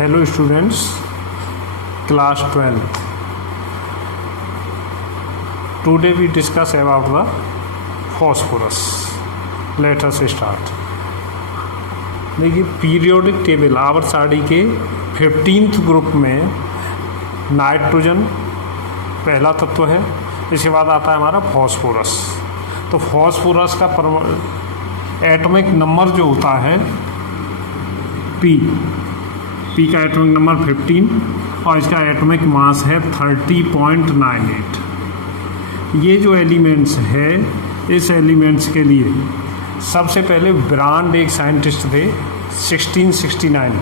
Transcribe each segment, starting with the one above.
Hello students, class 12. Today we discuss about the phosphorus. Let us start. देखिए periodic table आवर्त के 15th group में nitrogen पहला तत्व है, इसके बाद आता है हमारा फॉस्फोरस। तो फॉस्फोरस का एटॉमिक नंबर जो होता है पी का एटॉमिक नंबर 15 और इसका एटॉमिक मास है 30.98। ये जो एलिमेंट्स है, इस एलिमेंट्स के लिए सबसे पहले ब्रांड एक साइंटिस्ट थे 1669।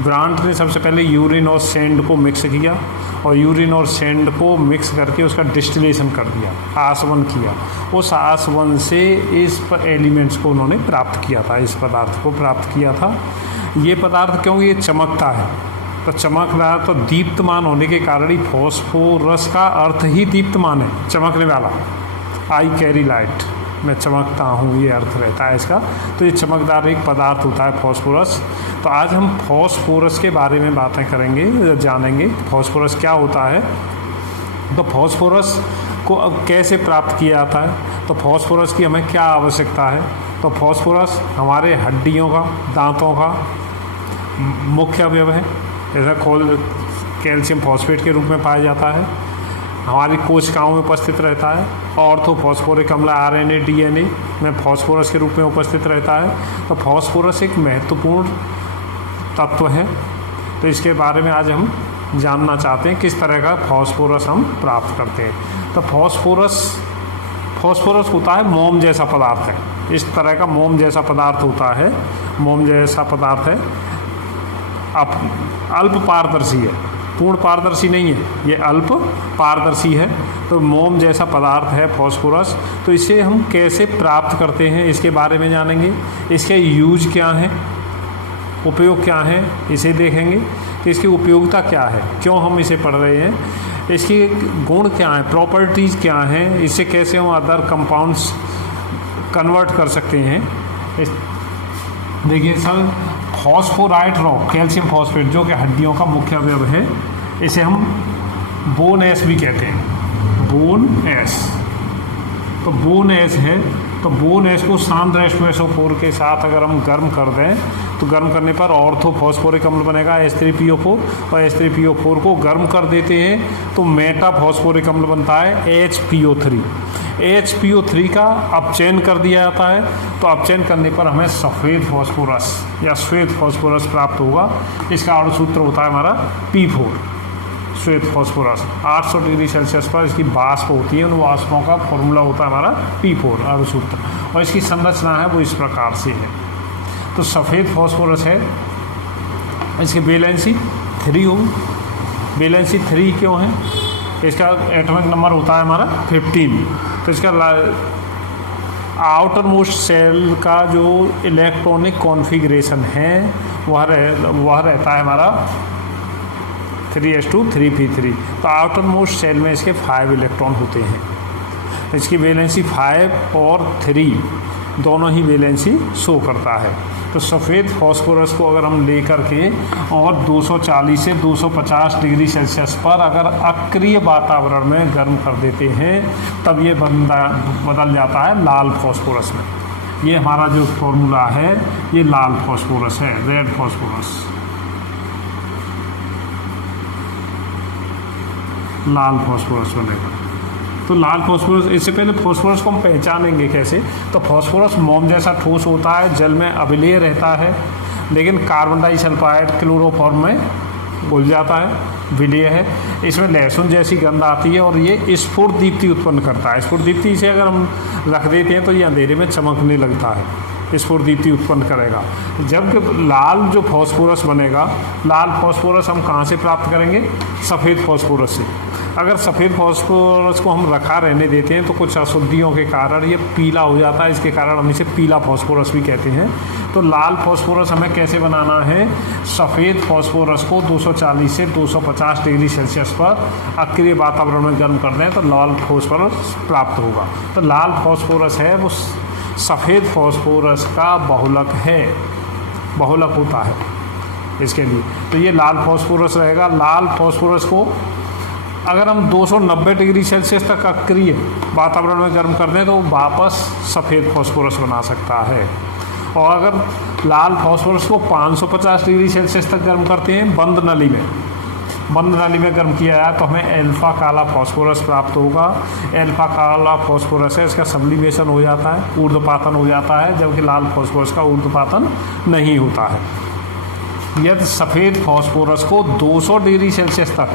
ब्रांड ने सबसे पहले यूरिन और सैंड को मिक्स किया और यूरिन और सैंड को मिक्स करके उसका डिस्टिलेशन कर दिया, आसवन किया। उस आसवन से इस एलिमेंट्स को उन्होंने प्राप्त किया था, इस पदार्थ को प्राप्त किया था। ये पदार्थ क्यों ये चमकता है, तो चमक रहा है तो दीप्तमान होने के कारण ही फॉस्फोरस का अर्थ ही दीप्तमान है, चमकने वाला। आई कैरी लाइट, मैं चमकता हूँ, ये अर्थ रहता है इसका। तो ये चमकदार एक पदार्थ होता है फॉस्फोरस। तो आज हम फॉस्फोरस के बारे में बातें करेंगे, जानेंगे फॉस्फोरस क्या होता है। तो फॉस्फोरस को अब कैसे प्राप्त किया जाता है, तो फॉस्फोरस की हमें क्या आवश्यकता है। तो फॉस्फोरस हमारे हड्डियों का, दांतों का मुख्य अवयव है। जैसा कैल्शियम फॉस्फेट के रूप में पाया जाता है, हमारी कोशिकाओं में उपस्थित रहता है। ऑर्थोफॉस्फोरिक अम्ल RNA DNA में फॉस्फोरस के रूप में उपस्थित रहता है। तो फॉस्फोरस एक महत्वपूर्ण तत्व है। तो इसके बारे में आज हम जानना चाहते हैं किस तरह का फॉस्फोरस हम प्राप्त करते हैं। तो फॉस्फोरस होता है मोम जैसा पदार्थ है, इस तरह का मोम जैसा पदार्थ होता है। मोम जैसा पदार्थ है, अल्प पारदर्शी है, पूर्ण पारदर्शी नहीं है, ये अल्प पारदर्शी है। तो मोम जैसा पदार्थ है फॉस्फोरस। तो इसे हम कैसे प्राप्त करते हैं, इसके बारे में जानेंगे। इसके यूज क्या हैं, उपयोग क्या हैं, इसे देखेंगे कि इसकी उपयोगिता क्या है, क्यों हम इसे पढ़ रहे हैं, इसके गुण क्या हैं, प्रॉपर्टीज़ क्या हैं, इससे कैसे हम अदर कंपाउंड्स कन्वर्ट कर सकते हैं। देखिए sir, phosphorite rock, calcium phosphate जो कि हड्डियों का मुख्य अवयव है, इसे हम बोन एस भी कहते हैं, बोन एस। तो बोन एस है, तो बोन एस को सांद्र H2SO4 के साथ अगर हम गर्म कर दें तो गर्म करने पर ऑर्थोफॉस्फोरिक अम्ल बनेगा H3PO4, और H3PO4 को गर्म कर देते हैं तो मेटा फॉस्फोरिक अम्ल बनता है HPO3। HPO3 का अपचयन कर दिया जाता है। तो अपचयन करने पर हमें सफ़ेद फॉस्फोरस या श्वेत फॉस्फोरस प्राप्त होगा। इसका अणुसूत्र होता है हमारा P4, श्वेत फॉस्फोरस। 800 डिग्री सेल्सियस पर इसकी वाष्प होती है, उन वाष्पों का फॉर्मूला होता है हमारा P4 अणुसूत्र, और इसकी संरचना है वो इस प्रकार से है। तो सफ़ेद फॉस्फोरस है, इसकी वैलेंसी 3 होगी। वैलेंसी 3 क्यों है, इसका एटॉमिक नंबर होता है हमारा 15। तो इसका आउटर मोस्ट सेल का जो इलेक्ट्रॉनिक कॉन्फ़िगरेशन है वह रहता है हमारा 3s2 3p3। तो आउटर मोस्ट सेल में इसके 5 इलेक्ट्रॉन होते हैं। इसकी वैलेंसी 5 और 3 दोनों ही वैलेंसी शो करता है। तो सफ़ेद फॉस्फोरस को अगर हम लेकर के और 240 से 250 डिग्री सेल्सियस पर अगर अक्रिय वातावरण में गर्म कर देते हैं तब ये बदल जाता है लाल फॉस्फोरस में। ये हमारा जो फॉर्मूला है ये लाल फॉस्फोरस है, रेड फॉस्फोरस, लाल फॉस्फोरस बनेगा। तो लाल फॉस्फोरस, इससे पहले फॉस्फोरस को हम पहचानेंगे कैसे। तो फॉस्फोरस मोम जैसा ठोस होता है, जल में अविलेय रहता है, लेकिन कार्बन डाइसल्फाइड क्लोरोफॉर्म में घुल जाता है, विलेय है। इसमें लहसुन जैसी गंध आती है और ये स्फुट दीप्ति उत्पन्न करता है। स्फुट दीप्ति से अगर हम रख देते हैं तो ये अंधेरे में चमकने लगता है, स्फुट दीप्ति उत्पन्न करेगा। जबकि लाल जो फॉस्फोरस बनेगा, लाल फॉस्फोरस हम कहाँ से प्राप्त करेंगे, सफ़ेद फॉस्फोरस से। अगर सफ़ेद फॉस्फोरस को हम रखा रहने देते हैं तो कुछ अशुद्धियों के कारण ये पीला हो जाता है, इसके कारण हम इसे पीला फॉस्फोरस भी कहते हैं। तो लाल फॉस्फोरस हमें कैसे बनाना है, सफ़ेद फॉस्फोरस को 240 से 250 डिग्री सेल्सियस पर अक्रिय वातावरण में गर्म कर दें तो लाल फॉस्फोरस प्राप्त होगा। तो लाल फॉस्फोरस है वो सफ़ेद फॉस्फोरस का बहुलक है, बहुलक होता है। इसके लिए। तो ये लाल फॉस्फोरस रहेगा। लाल फॉस्फोरस को अगर हम 290 डिग्री सेल्सियस तक अक्रिय वातावरण में गर्म कर दें तो वापस सफ़ेद फॉस्फोरस बना सकता है। और अगर लाल फॉस्फोरस को 550 डिग्री सेल्सियस तक गर्म करते हैं बंद नली में गर्म किया जाए तो हमें एल्फ़ा काला फॉस्फोरस प्राप्त होगा। एल्फ़ा काला फॉस्फोरस है, इसका सब्लिमेशन हो जाता है, ऊर्ध्वपातन हो जाता है, जबकि लाल फॉस्फोरस का ऊर्ध्वपातन नहीं होता है। यदि सफ़ेद फॉस्फोरस को 200 डिग्री सेल्सियस तक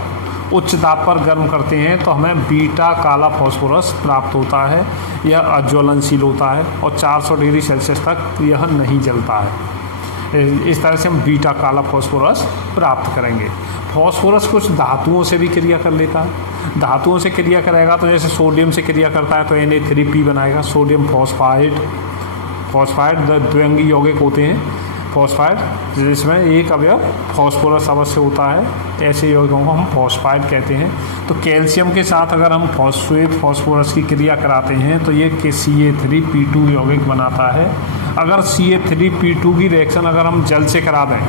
उच्च दाब पर गर्म करते हैं तो हमें बीटा काला फॉस्फोरस प्राप्त होता है। यह अज्वलनशील होता है और 400 डिग्री सेल्सियस तक यह नहीं जलता है। इस तरह से हम बीटा काला फॉस्फोरस प्राप्त करेंगे। फॉस्फोरस कुछ धातुओं से भी क्रिया कर लेता है। धातुओं से क्रिया करेगा तो जैसे सोडियम से क्रिया करता है तो Na3P बनाएगा, सोडियम फॉस्फाइड द्विअंगी यौगिक होते हैं फॉस्फाइड, जिसमें एक अवयव फॉस्फोरस अवश्य होता है। ऐसे यौगिकों को हम फॉस्फाइड कहते हैं। तो कैल्शियम के साथ अगर हम फॉस्फेट फॉस्फोरस की क्रिया कराते हैं तो ये Ca3P2 यौगिक बनाता है। अगर Ca3P2 की रिएक्शन अगर हम जल से करा दें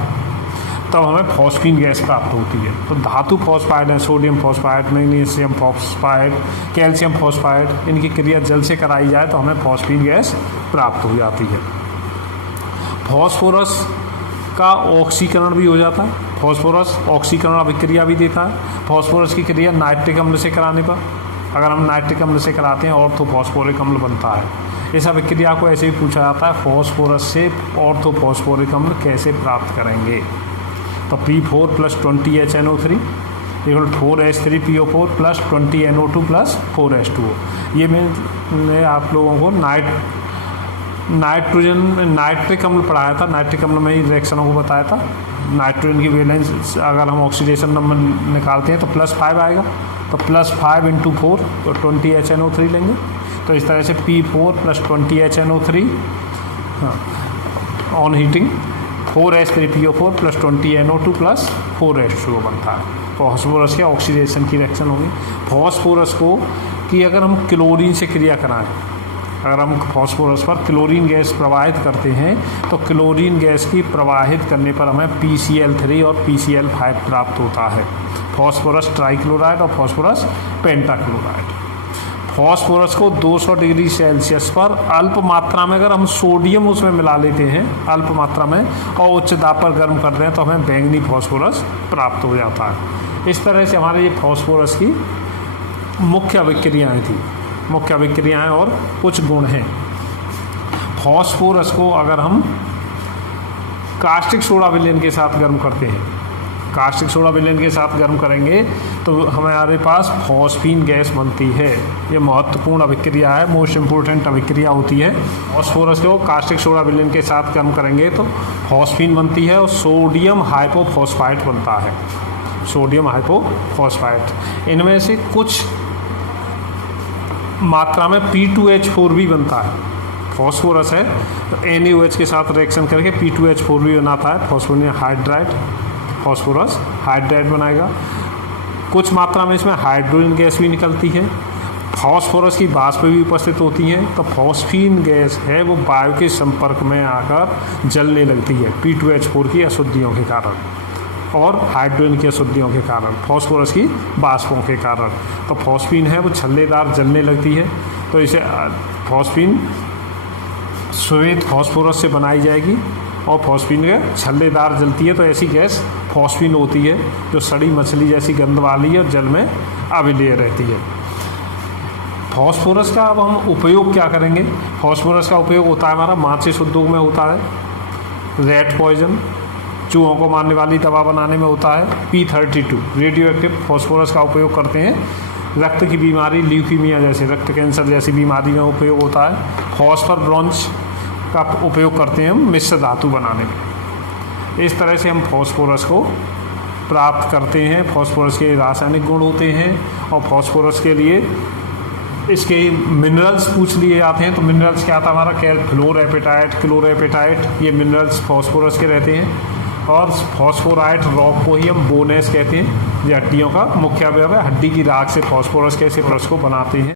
तब हमें फॉस्फीन गैस प्राप्त होती है। तो धातु फॉस्फाइड है, sodium phosphide, magnesium phosphide, calcium phosphide, इनकी क्रिया जल से कराई जाए तो हमें फॉस्फीन गैस प्राप्त हो जाती है। फॉस्फोरस का ऑक्सीकरण भी हो जाता है। फॉस्फोरस ऑक्सीकरण अभिक्रिया भी देता है। फॉस्फोरस की क्रिया नाइट्रिक अम्ल से कराने पर, अगर हम नाइट्रिक अम्ल से कराते हैं ऑर्थोफॉस्फोरिक अम्ल बनता है। इस अभिक्रिया को ऐसे ही पूछा जाता है, फॉस्फोरस से ऑर्थोफॉस्फोरिक अम्ल कैसे प्राप्त करेंगे। तो P4 + 20HNO3 = 4H3PO4 + 20NO2 + 4H2O। ये मैंने आप लोगों को नाइट्रिक अम्ल पढ़ाया था। नाइट्रिक अम्ल में ही रिएक्शनों को बताया था। नाइट्रोजन की वैलेंस अगर हम ऑक्सीडेशन नंबर निकालते हैं तो +5 आएगा। तो +5 × 4 तो 20HNO3 लेंगे। तो इस तरह से P4 + 20HNO3 on heating 4H3PO4 + 20NO2 + 4H2O बनता है। फॉस्फोरस के ऑक्सीडेशन की रिएक्शन होगी। फॉस्फोरस को कि अगर हम क्लोरीन से क्रिया कराएं, अगर हम फॉस्फोरस पर क्लोरीन गैस प्रवाहित करते हैं तो क्लोरीन गैस की प्रवाहित करने पर हमें PCl3 और PCl5 प्राप्त होता है। फॉस्फोरस ट्राइक्लोराइड और फॉस्फोरस पेंटाक्लोराइड। फॉस्फोरस को 200 डिग्री सेल्सियस पर अल्प मात्रा में अगर हम सोडियम उसमें मिला लेते हैं अल्प मात्रा में और उच्च दाब पर गर्म कर दें तो हमें बैंगनी फॉस्फोरस प्राप्त हो जाता है। इस तरह से हमारे ये फॉस्फोरस की मुख्य अभिक्रियाएँ थी, मुख्य अभिक्रियाएँ और कुछ गुण हैं। फॉस्फोरस को अगर हम कास्टिक सोडा विलयन के साथ गर्म करते हैं, कास्टिक सोडा विलयन के साथ गर्म करेंगे तो हमारे पास फॉस्फीन गैस बनती है। ये महत्वपूर्ण अभिक्रिया है, मोस्ट इम्पोर्टेंट अभिक्रिया होती है। फॉस्फोरस को कास्टिक सोडा विलयन के साथ गर्म करेंगे तो फॉस्फीन बनती है और सोडियम हाइपोफॉस्फाइट बनता है। Sodium hypophosphite. इनमें से कुछ मात्रा में P2H4 भी बनता है। फॉस्फोरस है तो NaOH के साथ रिएक्शन करके P2H4 भी बनाता है। फॉस्फोनियम हाइड्राइड, फॉस्फोरस हाइड्राइड बनाएगा। कुछ मात्रा में इसमें हाइड्रोजन गैस भी निकलती है। फॉस्फोरस की वाष्प भी उपस्थित होती हैं। तो फॉस्फीन गैस है वो वायु के संपर्क में आकर जलने लगती है P2H4 की अशुद्धियों के कारण और हाइड्रोजन की अशुद्धियों के कारण, फॉस्फोरस की वाष्पों के कारण। तो फॉस्फीन है वो छल्लेदार जलने लगती है। तो इसे फॉस्फीन श्वेत फॉस्फोरस से बनाई जाएगी और फॉस्फीन के छल्लेदार जलती है। तो ऐसी गैस फॉस्फीन होती है जो सड़ी मछली जैसी गंध वाली और जल में अविलेय रहती है। फॉस्फोरस का अब हम उपयोग क्या करेंगे। फॉस्फोरस का उपयोग होता है हमारा माचिस उद्योग में होता है, रैट पॉइजन चूहों को मारने वाली दवा बनाने में होता है। P32 रेडियो एक्टिव फॉस्फोरस का उपयोग करते हैं। रक्त की बीमारी ल्यूकीमिया जैसे रक्त कैंसर जैसी बीमारी में उपयोग होता है। फॉस्फर ब्रॉन्ज का उपयोग करते हैं हम मिश्र धातु बनाने में। इस तरह से हम फॉस्फोरस को प्राप्त करते हैं। फॉस्फोरस के रासायनिक गुण होते हैं और फॉस्फोरस के लिए इसके मिनरल्स पूछ लिए जाते हैं। तो मिनरल्स क्या था हमारा, फ्लोरेपेटाइट, क्लोरेपेटाइट, ये मिनरल्स फॉस्फोरस के रहते हैं। और फॉस्फोराइट रॉक को ही हम बोनेस कहते हैं। ये हड्डियों का मुख्य अवयव है। हड्डी की राख से फॉस्फोरस के ऐसे ब्रश को बनाते हैं।